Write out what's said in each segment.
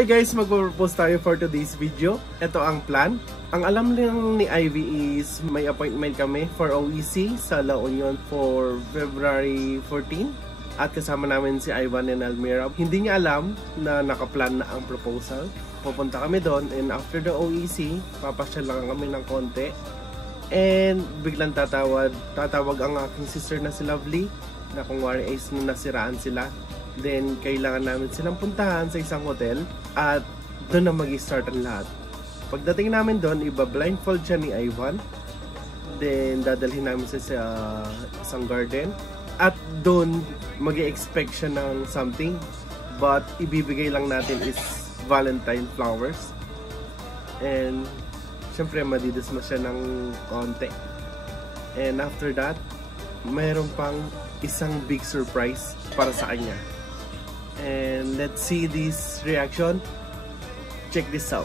Hi guys, magpo-propose tayo for today's video. Ito ang plan. Ang alam lang ni Ivy is may appointment kami for OEC sa La Union for February 14. At kasama namin si Ivan and Almira. Hindi niya alam na nakaplan na ang proposal. Pupunta kami doon and after the OEC, papasyal lang kami ng konti. And biglang tatawag ang aking sister na si Lovely na kung wari is nasiraan sila. Then kailangan namin silang puntahan sa isang hotel at doon na mag-start ang lahat. Pagdating namin doon, iba-blindfold siya ni Ivan. Then dadalhin namin siya sa isang garden. At doon mag-i-expect siya ng something. But ibibigay lang natin is Valentine flowers. And syempre madidismas siya ng konti. And after that, mayroon pang isang big surprise para sa kanya. And let's see this reaction. Check this out.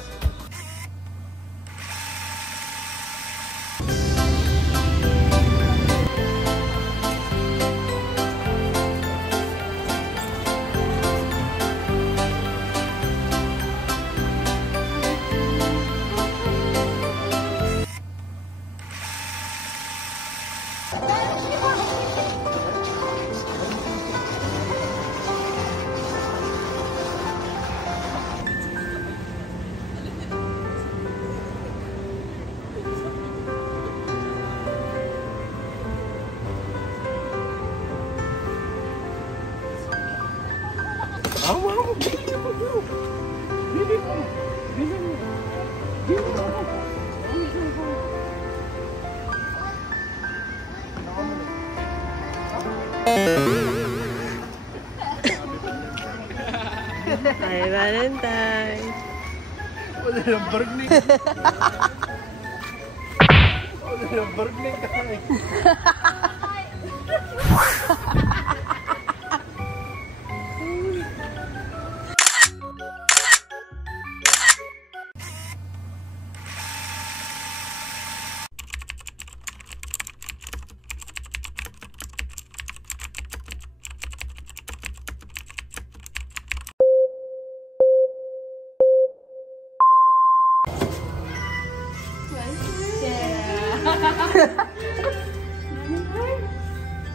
Hi, Valentine. Wala yung burning. Wala yung burning kay.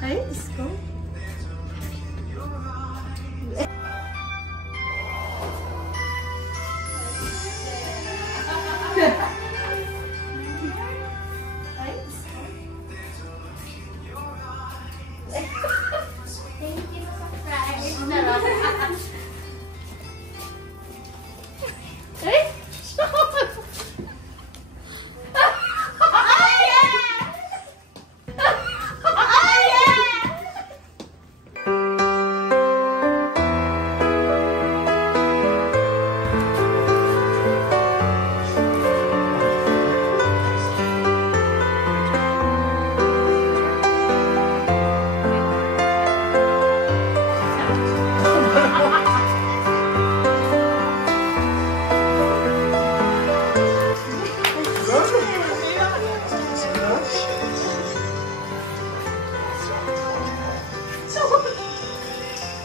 Ay, disco.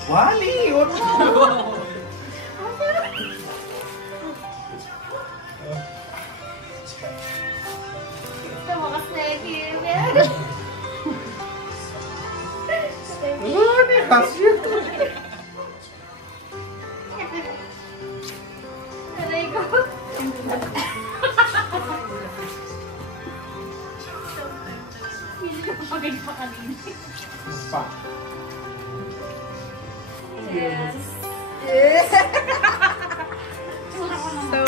Wally! What the hell? Gusto mo kasi Wally, hasyo to. Aray ko. Hindi ko pagod pa kanina. Pa. Yes. So,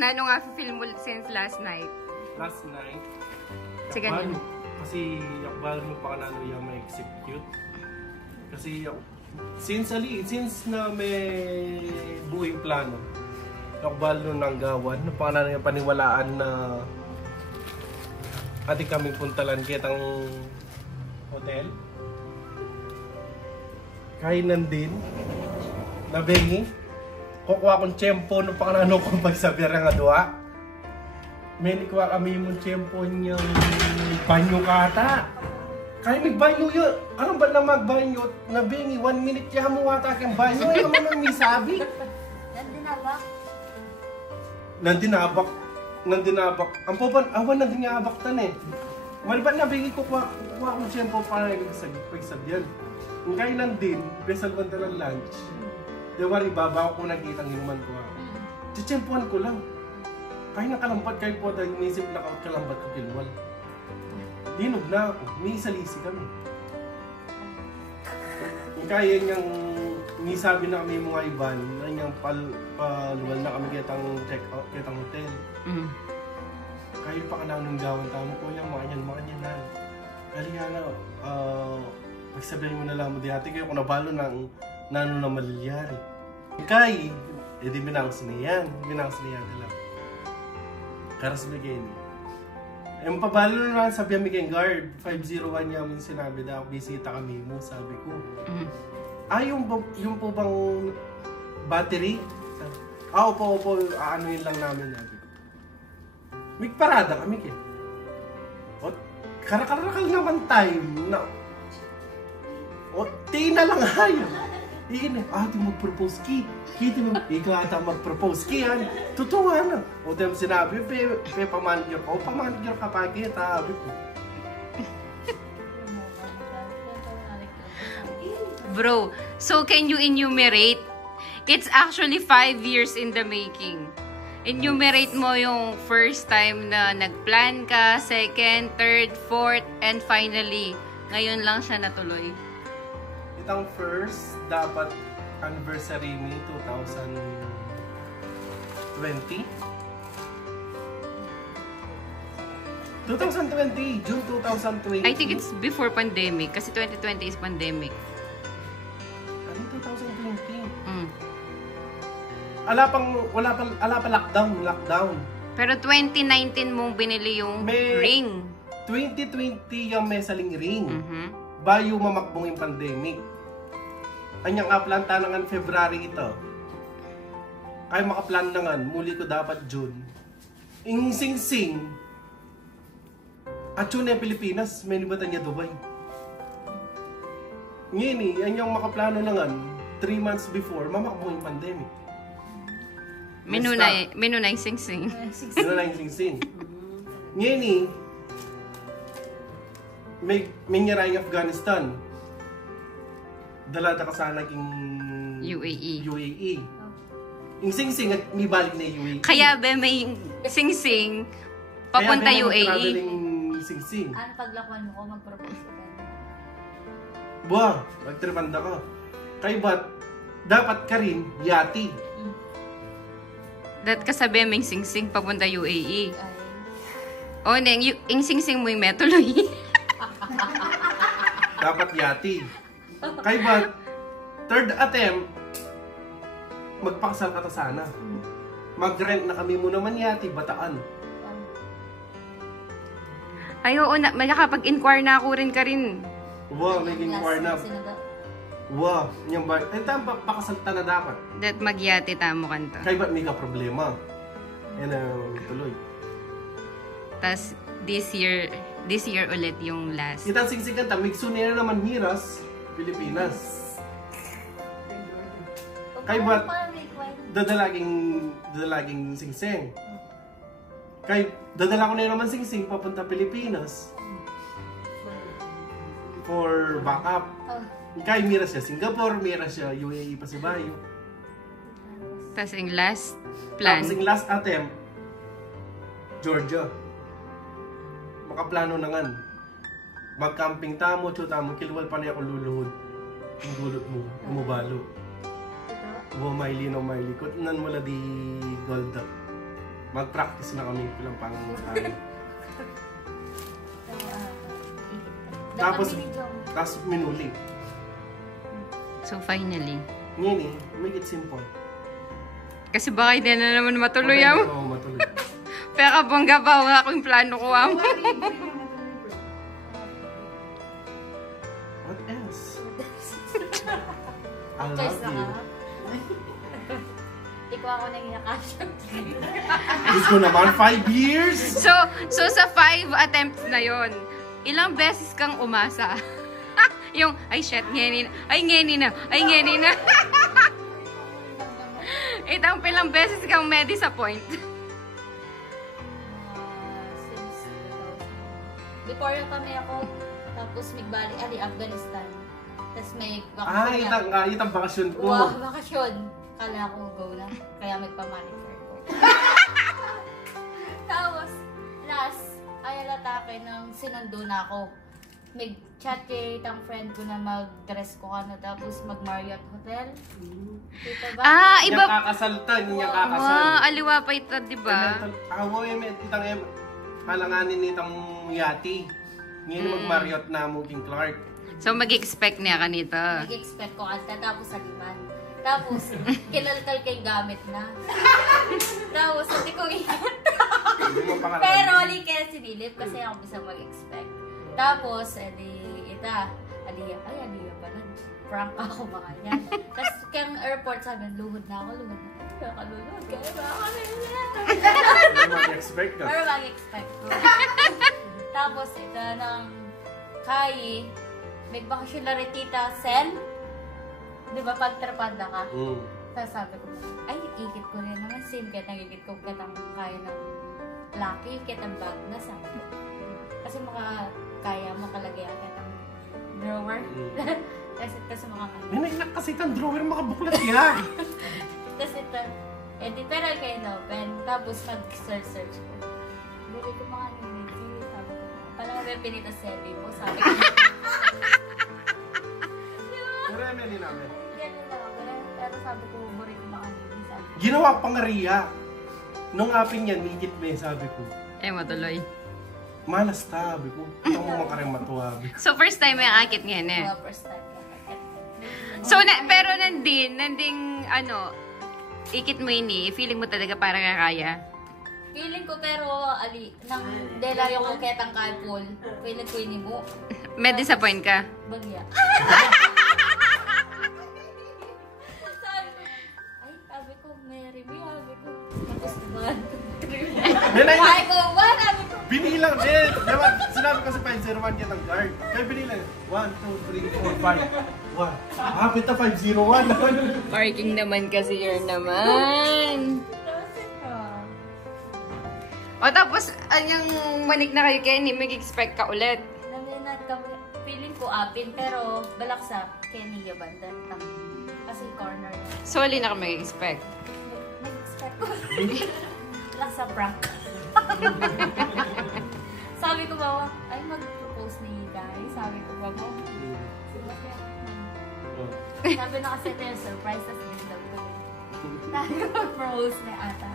ano nga film mo since last night? Last night, Sige ganun. kasi yakbal mo pa ka na yung may execute. Kasi since na may buhay plano, yakbal nun ng gawan, napakanan yung paniwalaan na ating kaming puntalan kitang hotel. Kainan din, nabengi, kukuha kong tiyempo no pakanano kong pagsabi nga duha. May kuha kami mong tiyempo niyang banyo kata. Kaya may banyo yun. Ano ba na magbanyo? Nabingi, 1 minute kaya mo wata kang banyo. Ano naman ang misabi? Nandinabak. Ang poban, awan nandinabak tan eh. Wala ba nabingi kukuha kong tiyempo para pagsabyan. Kung kayo nandin, besal ko ng lunch. Di wari, baba ko nakita ng inuman ko ako. Tiyempuan ko lang. Kaya nakalampat kayo po dahil inisip na kalampat ko kilwal. Linog na ako. May isalisi kami. Kaya niyang nisabi na kami mga iban na niyang paluwal na kami kitang check-out, kitang hotel. Kaya pa ka na nung gawan tamo ko yung makanyan na. Kaya na, pagsabihin mo na lang mo di ate kayo kung nabalo ng nano na malilyari. Kaya, edi binangos niyan lang. Karas bigay niya. Yung pabalo na sabi kami kay guard, 501 niya yung sinabi na bisita kami mo, sabi ko. Yung po bang battery? Opo, ano yun lang namin, sabi ko. May parada kami kaya. O, karakal naman time na. O, tina lang hayo. Iyan eh, di mag-propose ki. Kita mo, ikaw ata mag-propose ki yan. Totoo na. O, di mo sinabi, pamanager ko. Pamanager ka pa kita, sabi ko. Bro, so can you enumerate? It's actually 5 years in the making. Enumerate mo yung first time na nagplan ka, second, third, fourth, and finally, ngayon lang siya natuloy. Itang first, dapat anniversary ni 2020. 2020, June 2020. I think it's before pandemic, kasi 2020 is pandemic. Ano 2020? Ala pa lockdown. Pero 2019 mong binili yung ring. 2020 yung may saling ring. Bayo mamakbong yung pandemic. Anyang aplanta nangan February ito. Ay makaplan nangan, muli ko dapat June. Ing sing-sing. At yun yung Pilipinas, may nibatan niya Dubai. Ngayon anyang makaplano nangan, 3 months before, mamakbong yung pandemic. Minunay sing-sing. Minunay sing-sing. Ngayon may nangyari yung Afghanistan. Dalada ka sana king UAE. Yung sing-sing at may balik na UAE. Kaya ba may sing-sing papunta UAE? Kaya traveling sing-sing. Ano paglakwan mo ko mag-propose ko tayo? Buwa, magtripanda ka. Kaya ba't dapat ka rin yati? Dat kasabi may sing-sing papunta UAE. O, hindi, yung sing-sing mo yung metuloy. Dapat yati. Kaya ba, third attempt, magpakasal ka ta sana. Mag-rent na kami mo naman yati, Bataan. Ay, oo, makakapag-inquire na ako rin ka rin. Wow, naging inquire na. Wow, yung ba? Eh, tama, pakasalta na dapat. Dat magyati tamo kanto. Kaya ba't may ka problema? Yan tuloy. Tas, this year ulit yung last. Kita sing-sing kanta, mixo niya naman Miras, Pilipinas. Kaya ba't dadalaging sing-sing? Kaya dadala ko na naman sing-sing papunta Pilipinas. For backup. Kaya miras siya Singapore, miras siya UAE pa si Bayo. Tapos yung last plan. Tapos yung last attempt, Georgia. Makaplano na nga. Mag-camping tamo, tamo, kilwal pa niya ako luluhod. Ang gulot mo, umubalo. Uwa maili no maili. Kutnan mo la di golda. Mag-practice na kami pilang pangang Tapos minuli. So finally. Ngayon make it simple. Kasi baka hindi na naman matuloy ako. Oo, matuloy. Pero kabongga ba wala akong plano ko ako. What else? I love you. ko ako nag-iakasya. Diyos ko naman, 5 years! So sa 5 attempts na yon, ilang beses kang umasa? Yung, ay shit, ngeni na. Ay, ngeni na. Ay, ngeni na. Itang pilang beses kang may disappoint. Since before yung kami ako, tapos migbali, Afghanistan. Tapos may bakasyon. Itang bakasyon ko. Wow, bakasyon. Kala ko go na. Kaya magpa-monitor ko. Tapos, last, ay alatake nang sinundo na ako. Mag-chat kay itang friend ko na mag-dress ko ano, tapos mag-Marriott Hotel. Dito ba? Iba. Niyang kakasalta, niyang kakasal. Aliwa pa ito, di ba? Ako itang halanganin nitang yati. Ngayon mag-Marriott na moving Clark. So mag-expect niya ka nito. Nag-expect ko kanta, tapos saliman. Tapos, kinalkal kay gamit na. Tapos, hindi ko ingat. Pero, ali kaya sinilip kasi ako bisa mag-expect. Tapos, Aliyah pala. Prank ako baka yan. Tapos, kayang airport sabi, luhod na ako. Kakalulod. Kaya ba ako mag-expect ka. Pero mag-expect ko. Tapos, ito ng Kai, may bakasyon na rin tita Sen. Di ba, pagtrapada ka? Tapos sabi ko, ay, ikit ko rin naman. Same, kaya nagigit ko katang kaya ng lucky, kitang bag na sabi ko. Kasi kaya makalagay ang kitang drawer. Kasi May nainak kasi itang drawer, makabuklat yan. Tapos ito, pero kayo na-open. Tapos mag-search ko. Bili ko mga niliti. Sabi ko, palang may pinita selfie mo. Sabi ko, Pero yan din namin. ganun lang ako. Pero sabi ko, buri ko mga niliti. Sabi ko, Ginawa pang Ria. Nung apin yan, higit me, sabi ko. Matuloy. Malas sabi ko. Ito mo makarang matuwa. So first time yung akit ngayon eh. mga first time lang. So, pero nanding, ikit mo yun eh. Feeling mo talaga parang kakaya. Feeling ko pero, nang dela yung ketang kalpol, feeling ko yun mo. May disappoint ka? Bagya. sabi ko, Mary, sabi ko. Tapos naman. Sabi ko, sabi ko. Binilang din. Diba, sinabi ko sa 501 yan ang guard. Kaya binilang. 1, 2, 3, 4, 5. 1. Hapit na 501. Parking naman kasi yun naman. O tapos, yung manik na kayo, Kenny, mag-expect ka ulit. Naminat kami. Feeling ko apin, pero balaksa. Kenny banda. Kasi corner. So, alin na ka mag-expect? Nag-expect ko. Balaksa prank. Sabi ko ba, ay mag-propose ni guys. Sabi ko ba mo? Sabi na kasi ito yung surprise, tas biglang ko. Sabi ko mag-propose na ata.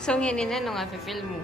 So, ngayon na, nung feel mo.